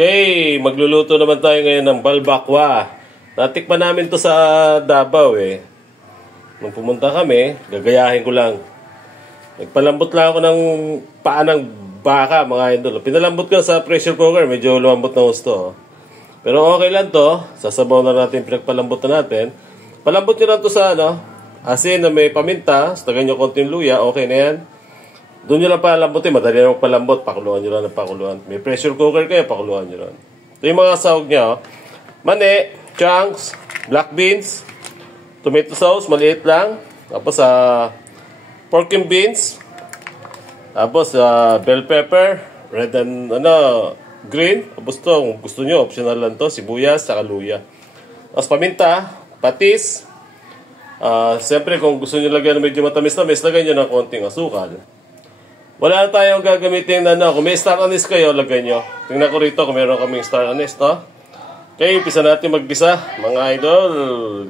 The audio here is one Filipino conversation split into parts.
Okay, magluluto naman tayo ngayon ng balbakwa. Natikman namin to sa Davao eh. Nung pumunta kami, gagayahin ko lang. Nagpalambot lang ako ng paa ng baka, mga idol. Pinalambot ko sa pressure cooker, medyo lumambot na gusto. Pero okay lang to. Sasabaw na natin, pinagpalambot na natin. Palambot nyo lang to sa asin na may paminta. Tagan nyo konting luya, okay na yan. Doon nyo lang palambutin, madali lang magpalambot. Pakuluan nyo lang ng pakuluan. May pressure cooker kayo, pakuluan nyo lang. Ito yung mga sahog nyo. Mani, chunks, black beans, tomato sauce, maliit lang. Tapos pork and beans. Tapos bell pepper, red and green. Tapos to, kung gusto nyo, optional lang to. Sibuyas, saka luya. Tapos paminta, patis. Siyempre, kung gusto nyo lagyan na medyo matamis-tamis, lagyan nyo ng konting asukal. Wala na tayong gagamitin na kung may star anise kayo, lagay nyo. Tingnan ko rito kung meron kaming star anise, to. Okay, umpisa natin maggisa, mga idol.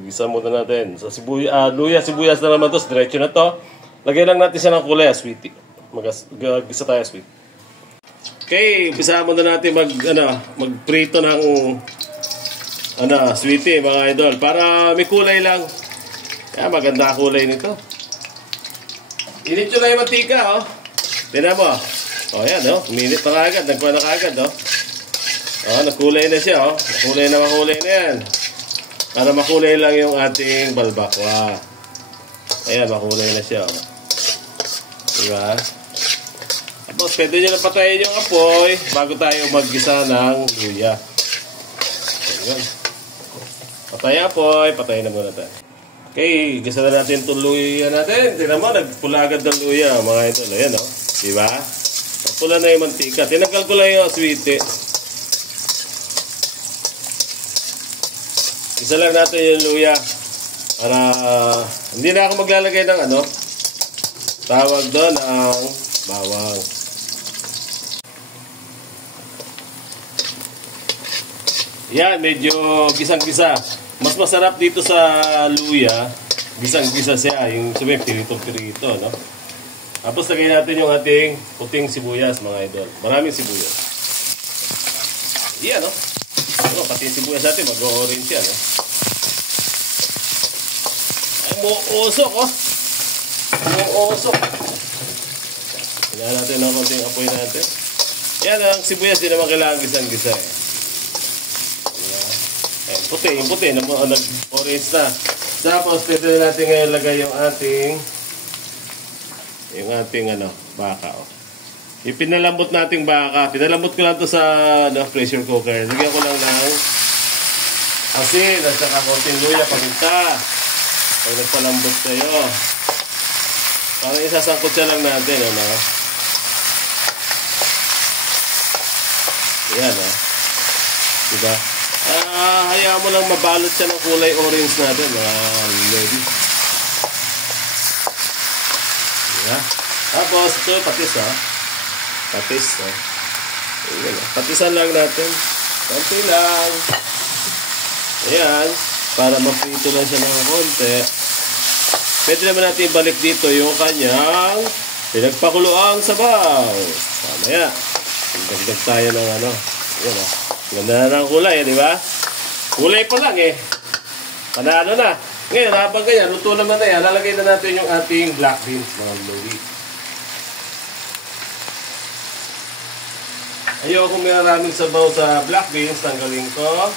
Gisa muna natin. Sa luya, sibuyas na naman to, diretso na to. Lagay lang natin siya ng kulay, sweetie. Maggisa tayo, sweet. Okay, umpisa muna natin magprito ng sweetie, mga idol. Para may kulay lang. Kaya maganda kulay nito. Init nyo lang yung mantika, oh. Tignan mo. O, yan, oh. Minute na kagad. Nagkuha na kagad, oh. O, nagkulay na siya, oh. Makulay na yan. Para makulay lang yung ating balbakwa. Ayan, makulay na siya, oh. Diba? Tapos, pwede nyo na patayin yung apoy bago tayo maggisa ng luya. Ayan. Patay apoy. Patayin na muna tayo. Okay, gisa na natin itong luya natin. Tignan mo, nagpula agad ng luya, mga idol. Ayan, oh. Diba? Pula na yung mantika. Tinanggal ko lang yung sweetie. Isa lang natin yung luya. Para hindi na ako maglalagay ng tawag doon ang bawang. Yan, medyo gisang-gisa. Mas masarap dito sa luya, gisang-gisa siya, yung sabi, pirito-pirito, no? Tapos lagay natin yung ating puting sibuyas, mga idol. Maraming sibuyas. Yan, no? Pati yung sibuyas natin, mag-orange yan, no? Ay, muusok, oh! Muusok. Hinahan natin ng konting apoy natin. Yan, ang sibuyas, di naman kailangan gisang-gisa, eh. Yung puti, nag-orange na. Tapos, pwede na natin ngayon lagay yung ating baka, oh. Yung pinalambot nating baka, pinalambot ko lang to sa pressure cooker. Lagyan ko lang ng asin at saka konting luya, paminta. Pag nagpalambot kayo. Parang isasangkot siya lang natin, Yan, oh. Diba? Hayaan mo lang mabalot siya ng kulay orange natin, mga lady. Yeah. Tapos ito patis, patis, ayan, patisan lang natin konti lang, ayan, para mapito lang siya ng konti. Pwede naman natin ibalik dito yung kanyang pinagpakuluang sabaw. Mamaya dagdag tayo ng ayan, ganda na ng kulay, di ba? Kulay pa lang, panalo na. Ngayon, habang ganyan, luto naman na yan, lalagay na natin yung ating black beans, mga Louie. Ayoko may maraming sabaw sa black beans, tanggalin ko.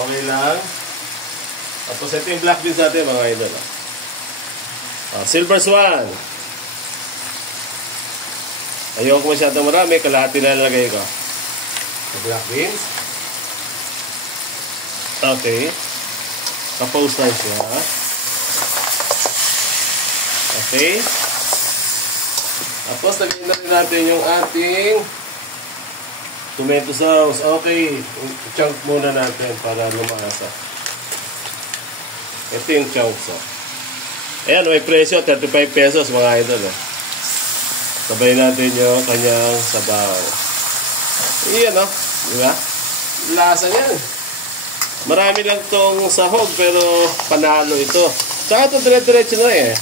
Okay lang. Tapos ito yung black beans natin, mga idol. Silver Swan. Ayoko masyadong marami, kalahati na lalagay ko. Black beans. Okay. Tapos na siya. Okay. Tapos lagyan na rin natin yung ating tomato sauce. Okay. Chunk muna natin para lumasa. Ito yung chunk sauce. Ayan, may presyo. 35 pesos, mga idol. Sabay natin yung kanyang sabaw. Iyan, diba? Lasa yan. Marami lang tong sahog pero panalo ito. Tsaka ito dire-diretso na,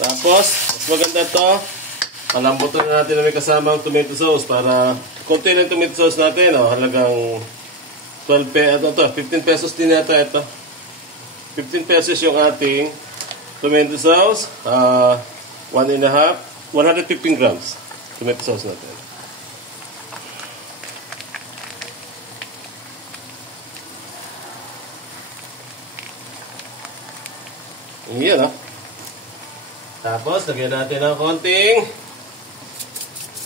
Tapos, mas maganda to palambutan na natin na may kasamang tomato sauce para konti lang tomato sauce natin, oh, halagang 15 pesos din yata ito. 15 pesos yung ating tomato sauce, 1.5, 115 grams tomato sauce natin. Yan, oh. Tapos, lagyan natin ng konting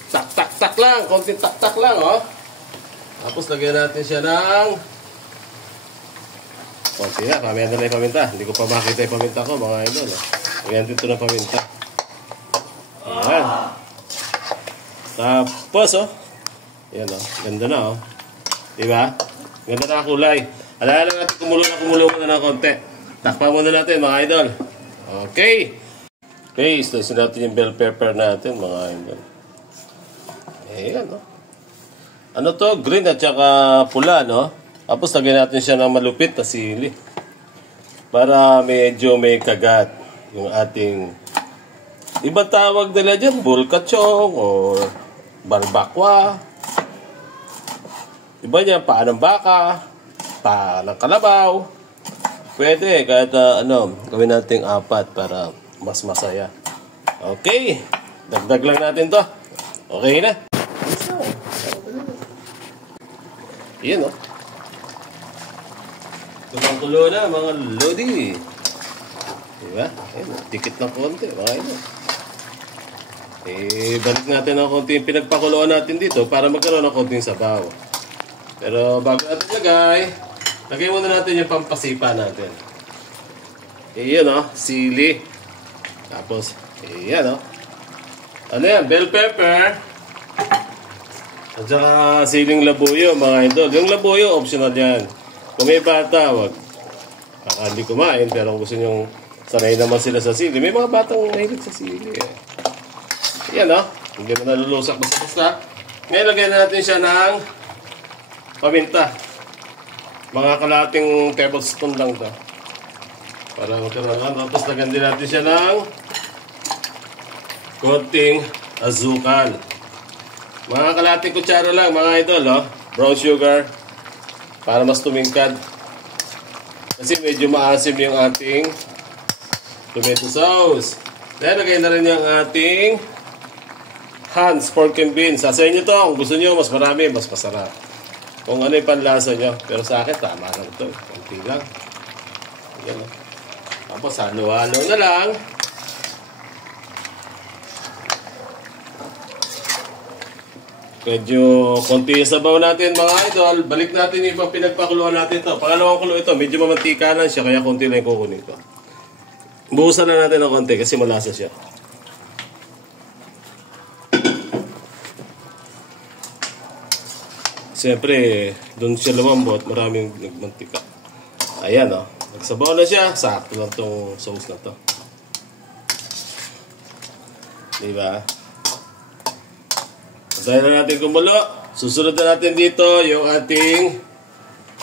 tak-tak-tak lang. Konting tak-tak lang, oh. Tapos, lagyan natin siya ng konti na. Paminta na yung paminta. Hindi ko pa makita yung paminta ko, mga idol. Lagyan natin ito ng paminta. Ayan. Tapos, oh. Yan, oh. Ganda na, oh. Diba? Ganda na kulay. Alala natin, kumulo muna ng konti. Takpan muna natin, mga idol. Okay. Okay, islasin natin yung bell pepper natin, mga idol. Ayan, no? Ano to? Green at saka pula, no? Tapos lagyan natin siya ng malupit na sili. Para medyo may kagat yung ating ibang tawag nila dyan, bulkachong o balbakwa. Iba niya, paa ng baka, paa ng kalabaw. Pwede, kahit gawin natin 4 para mas masaya. Okay. Dagdag lang natin to. Okay na. Yan, oh. Tulang-tulo na, mga lodi. Diba? Ayan, tikit ng konti. Okay na. Balik natin ng konti yung pinagpakuluan natin dito para magkaroon ng konting sabaw. Pero bago natin lagay muna natin yung pampasipa natin. Ayan, oh. Sili. Tapos, ayan, oh. Ano yan? Bell pepper. At saka siling labuyo, mga idol. Yung labuyo, optional yan. Kung may bata, wag hindi kumain. Pero kung gusto nyo, sanay naman sila sa sili. May mga batang mahilig sa sili. Ayan, oh. Hindi mo nalulusak basta-basta. Ngayon, lagyan natin siya ng paminta. Mga kalating tablespoon lang to. Para magkaroon. Tapos lagyan din natin siya ng konting azukal. Mga kalating kutsara lang, mga idol, oh. Brown sugar. Para mas tumingkad. Kasi medyo maasim yung ating tomato sauce. Then, lagay na rin yung ating Hans pork and beans. Sa inyo to, kung gusto nyo, mas marami, mas masarap. Kung ano yung panlasa nyo. Pero sa akin, tama lang ito. Kunti lang. Ayan, oh. Tapos, halo-halo na lang. Medyo konti yung sabaw natin, mga idol. Balik natin yung ibang pinagpakuluan natin ito. Pangalawang kulo ito, medyo mamantika lang siya, kaya konti lang yung kukunin ko. Buhusan na natin ng konti kasi malasa siya. Siyempre, doon siya lumambot, maraming nagmantika. Ayan, oh. Nagsabaw na siya, sakto lang itong sauce na to. Diba? Dahil na natin kumulo, susunod na natin dito yung ating,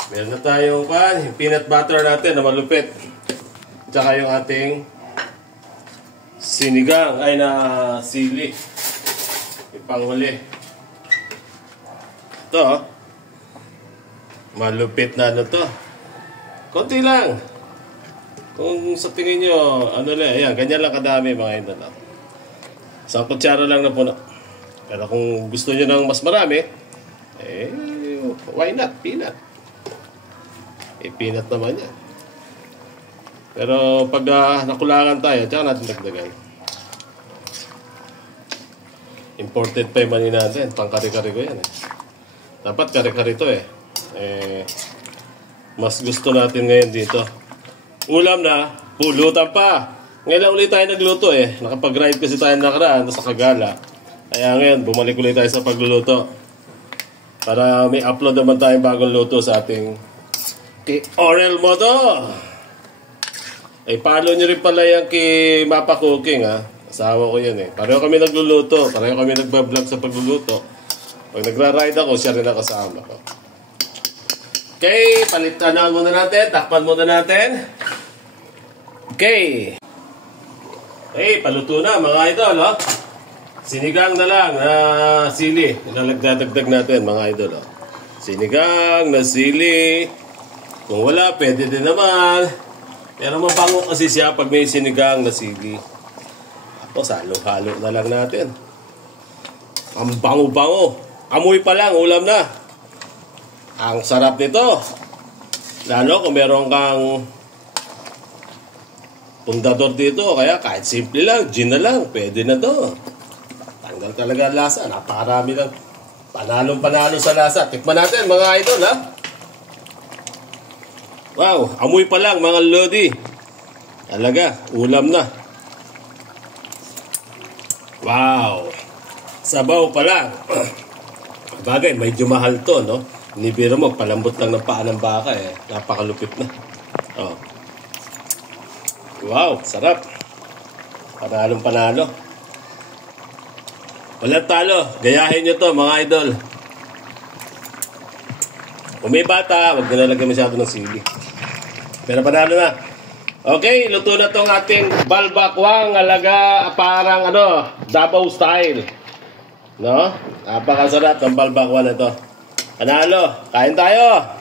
meron na tayong yung peanut butter natin na malupit. Tsaka yung ating sinigang, ay na sili. Yung panghuli. Ito, oh. Malupit na ano to. Konti lang. Kung sa tingin nyo, ano lang, ayan, ganyan lang kadami mga idol. Isang kutsara lang na puno. Pero kung gusto nyo ng mas marami, why not? Peanut. Peanut naman yan. Pero pag nakulangan tayo, tsaka natin dagdagan. Imported pa yung mani natin. Pang kari-kari ko yan, eh. Dapat kari-kari to, eh. Mas gusto natin ngayon dito. Ulam na, pulutan pa. Ngayon lang ulit tayo nagluto, eh. Nakapag-ride kasi tayo nakaraan sa Kagala. Kaya ngayon, bumalik ulit tayo sa pagluluto. Para may upload naman tayong bagong luto sa ating kay Orel Moto. Ay, follow nyo rin pala yan kay Mapa Cooking, ha. Asawa ko yan, eh. Pareho kami nagluluto. Pareho kami nagbablog sa pagluluto. Pag nagra-ride ako, siya rin ang kasama ko. Okay, palitan muna natin. Takpan muna natin. Okay. Okay, paluto na mga idol, oh. Sinigang na lang na sili. Ilalagdadagdag natin mga idol. Oh. Sinigang na sili. Kung wala, pwede din naman. Pero mabango kasi siya pag may sinigang na sili. Tapos halo-halo na lang natin. Ang bango-bango. Amoy pa lang, ulam na. Ang sarap nito. Lalo kung meron kang pundador dito, kaya kahit simple lang, gin na lang, pwede na to. Tanggal talaga ang lasa, napakarami lang. Panalong-panalo sa lasa. Tikman natin mga idol, ha? Wow, amoy pa lang mga lodi. Talaga, ulam na. Wow, sabaw pa lang. Bagay, medyo mahal to, no? Nibiro mo, palambot lang ng paa ng baka, eh. Napakalupit na. Oh. Wow, sarap. Panalong panalo. Walang talo. Gayahin nyo to, mga idol. Kung may bata, huwag na nalagyan masyado ng sili. Pero panalo na. Okay, luto na tong ating balbakwang alaga, parang Davao style. No? Napakasarap ng balbakwan na to. Panalo, kain tayo!